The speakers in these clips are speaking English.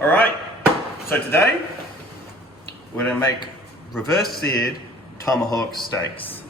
All right, so today we're gonna make reverse seared tomahawk steaks.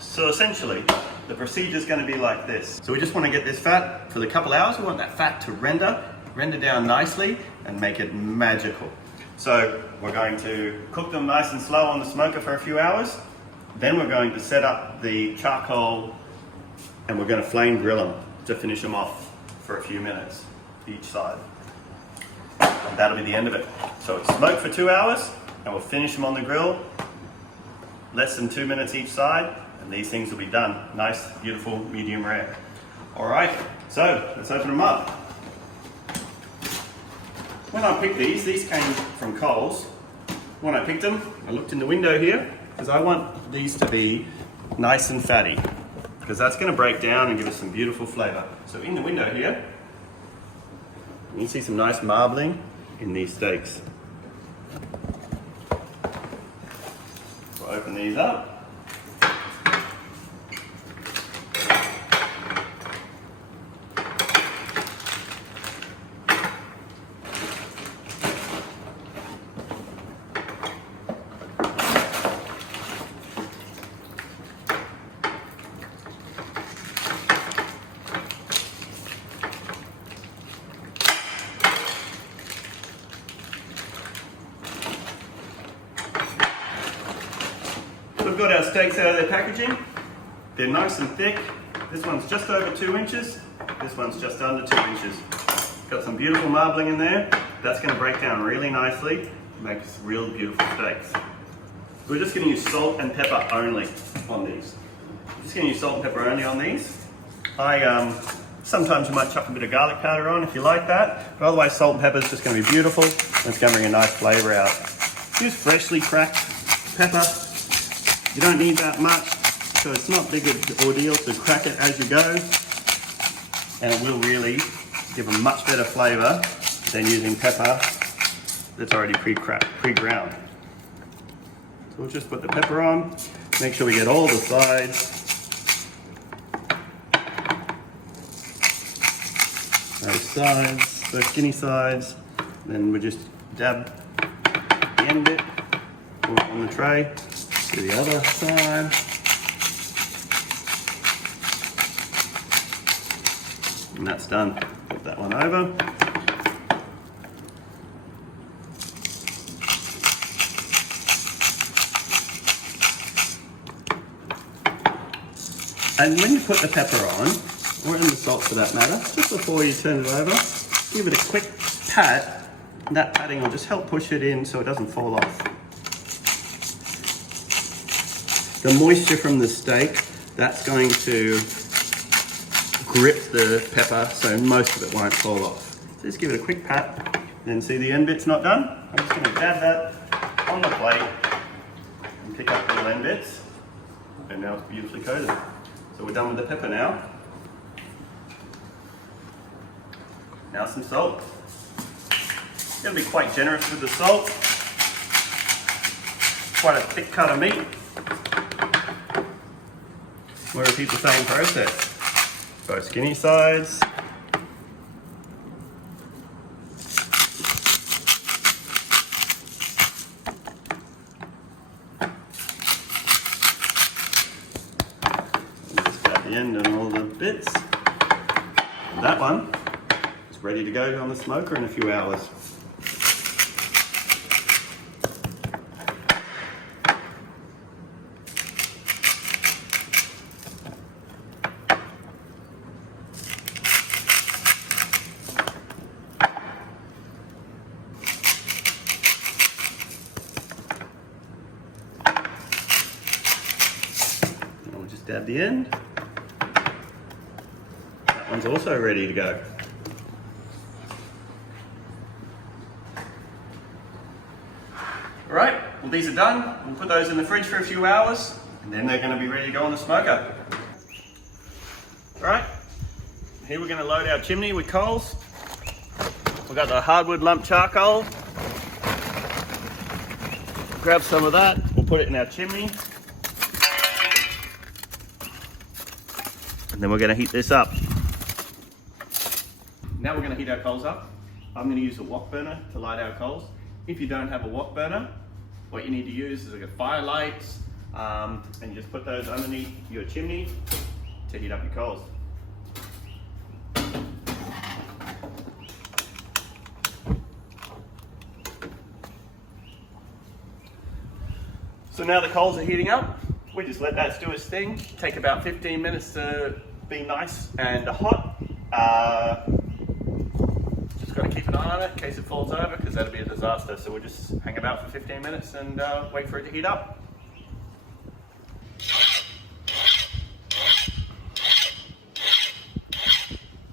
So essentially, the procedure is gonna be like this. So we just wanna get this fat for a couple hours. We want that fat to render down nicely and make it magical. So we're going to cook them nice and slow on the smoker for a few hours. Then we're going to set up the charcoal and we're gonna flame grill them to finish them off for a few minutes each side. And that'll be the end of it. So it's smoked for 2 hours and we'll finish them on the grill, less than 2 minutes each side, and these things will be done. Nice, beautiful, medium rare. All right, so let's open them up. When I picked these came from Coles. When I picked them, I looked in the window here because I want these to be nice and fatty because that's going to break down and give us some beautiful flavor. So in the window here, you can see some nice marbling in these steaks. We'll open these up. We've got our steaks out of their packaging. They're nice and thick. This one's just over 2 inches. This one's just under 2 inches. Got some beautiful marbling in there. That's going to break down really nicely, make us real beautiful steaks. We're just going to use salt and pepper only on these. Just going to use salt and pepper only on these. Sometimes you might chuck a bit of garlic powder on if you like that, but otherwise salt and pepper is just going to be beautiful. It's going to bring a nice flavor out. Use freshly cracked pepper. You don't need that much, so it's not big an ordeal to crack it as you go, and it will really give a much better flavour than using pepper that's already pre-ground. So we'll just put the pepper on, make sure we get all the sides. Those sides, those skinny sides, then we just dab the end bit, put it on the tray. To the other side. And that's done. Put that one over. And when you put the pepper on, or in the salt for that matter, just before you turn it over, give it a quick pat. And that patting will just help push it in so it doesn't fall off. The moisture from the steak, that's going to grip the pepper so most of it won't fall off. So just give it a quick pat, then see the end bit's not done. I'm just going to dab that on the plate and pick up the little end bits. And now it's beautifully coated. So we're done with the pepper now. Now some salt. Going to be quite generous with the salt. Quite a thick cut of meat. We'll repeat the same process. Both skinny sides. Just got the end and all the bits. And that one is ready to go on the smoker in a few hours. Dab the end. That one's also ready to go. All right, well these are done. We'll put those in the fridge for a few hours and then they're going to be ready to go on the smoker. All right, here we're going to load our chimney with coals. We've got the hardwood lump charcoal. Grab some of that, we'll put it in our chimney. And then we're going to heat this up. Now we're going to heat our coals up. I'm going to use a wok burner to light our coals. If you don't have a wok burner, what you need to use is like a fire lights, and you just put those underneath your chimney to heat up your coals. So now the coals are heating up, we just let that do its thing. Take about 15 minutes to be nice and hot. Just got to keep an eye on it in case it falls over, because that'd be a disaster. So we'll just hang about for 15 minutes and wait for it to heat up.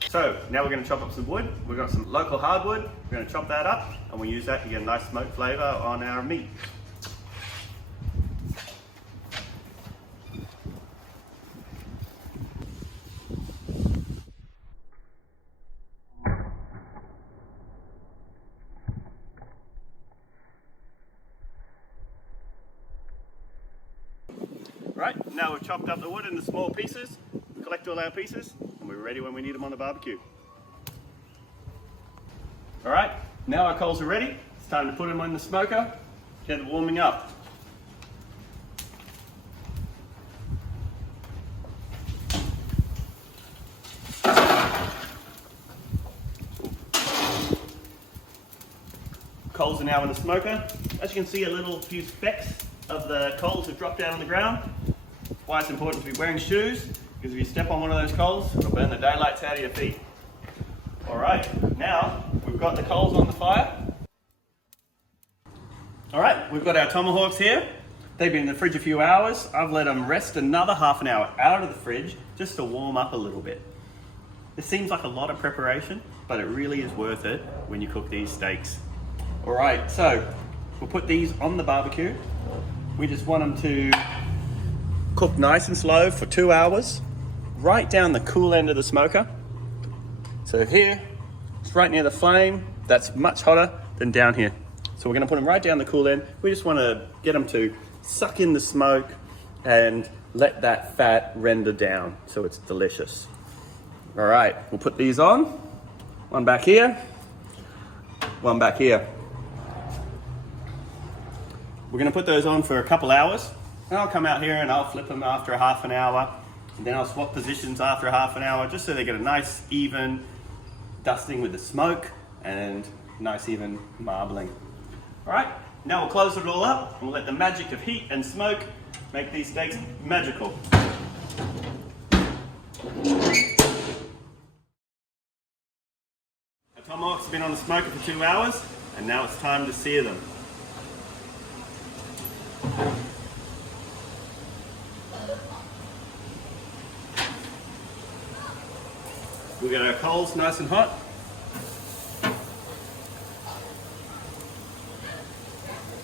So now we're going to chop up some wood. We've got some local hardwood. We're going to chop that up and we'll use that to get a nice smoke flavour on our meat. Right, now we've chopped up the wood into small pieces, collect all our pieces, and we're ready when we need them on the barbecue. All right, now our coals are ready. It's time to put them on the smoker, get it warming up. Coals are now in the smoker. As you can see, a few specks of the coals have dropped down on the ground. That's why it's important to be wearing shoes, because if you step on one of those coals, it'll burn the daylights out of your feet. All right, now we've got the coals on the fire. All right, we've got our tomahawks here. They've been in the fridge a few hours. I've let them rest another half an hour out of the fridge just to warm up a little bit. This seems like a lot of preparation, but it really is worth it when you cook these steaks. All right, so we'll put these on the barbecue. We just want them to cook nice and slow for 2 hours, right down the cool end of the smoker. So here, it's right near the flame. That's much hotter than down here. So we're gonna put them right down the cool end. We just wanna get them to suck in the smoke and let that fat render down so it's delicious. All right, we'll put these on. One back here, one back here. We're gonna put those on for a couple hours. And I'll come out here and I'll flip them after a half an hour. And then I'll swap positions after a half an hour, just so they get a nice even dusting with the smoke and nice even marbling. All right, now we'll close it all up and we'll let the magic of heat and smoke make these steaks magical. Our tomahawks have been on the smoker for 2 hours, and now it's time to sear them. We've got our coals nice and hot.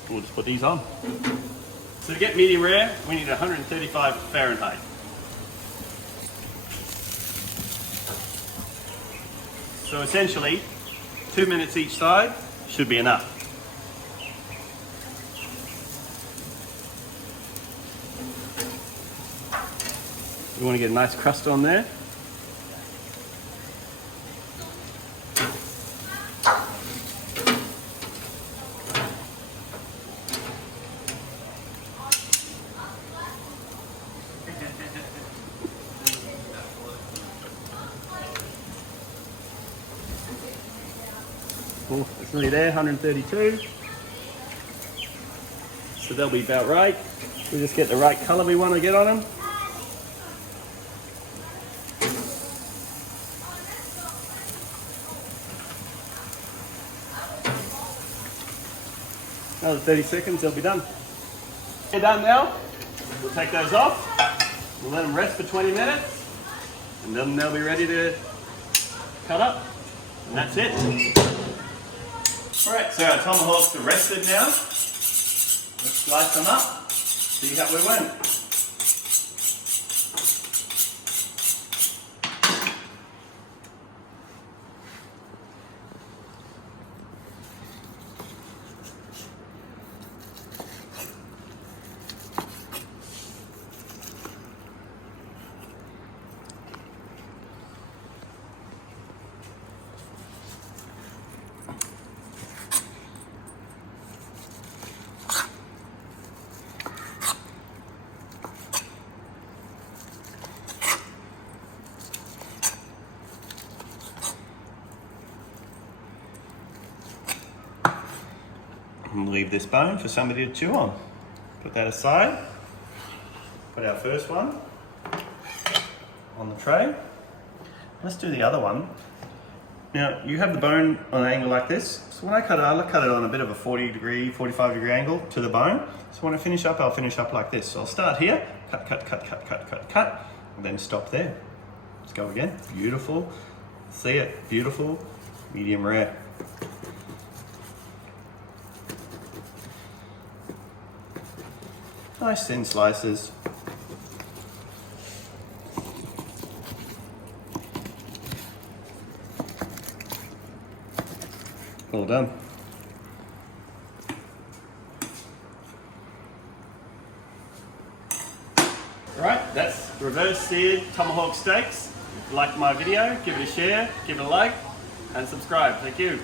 We'll just put these on. So to get medium rare, we need 135 Fahrenheit. So essentially, 2 minutes each side should be enough. We want to get a nice crust on there. Oh, it's nearly there, 132. So they'll be about right. We just get the right color we want to get on them. Another 30 seconds, they'll be done. They're done now. We'll take those off. We'll let them rest for 20 minutes. And then they'll be ready to cut up. And that's it. All right, so our tomahawks are rested now. Let's slice them up, see how we went. And leave this bone for somebody to chew on. Put that aside. Put our first one on the tray. Let's do the other one. Now, you have the bone on an angle like this. So when I cut it, I'll cut it on a bit of a 40 degree, 45 degree angle to the bone. So when I finish up, I'll finish up like this. So I'll start here, cut, cut, cut, cut, cut, cut, cut, and then stop there. Let's go again. Beautiful. See it? Beautiful. Medium rare. Nice thin slices. All done. Right, that's reverse seared tomahawk steaks. If you liked my video, give it a share, give it a like, and subscribe. Thank you.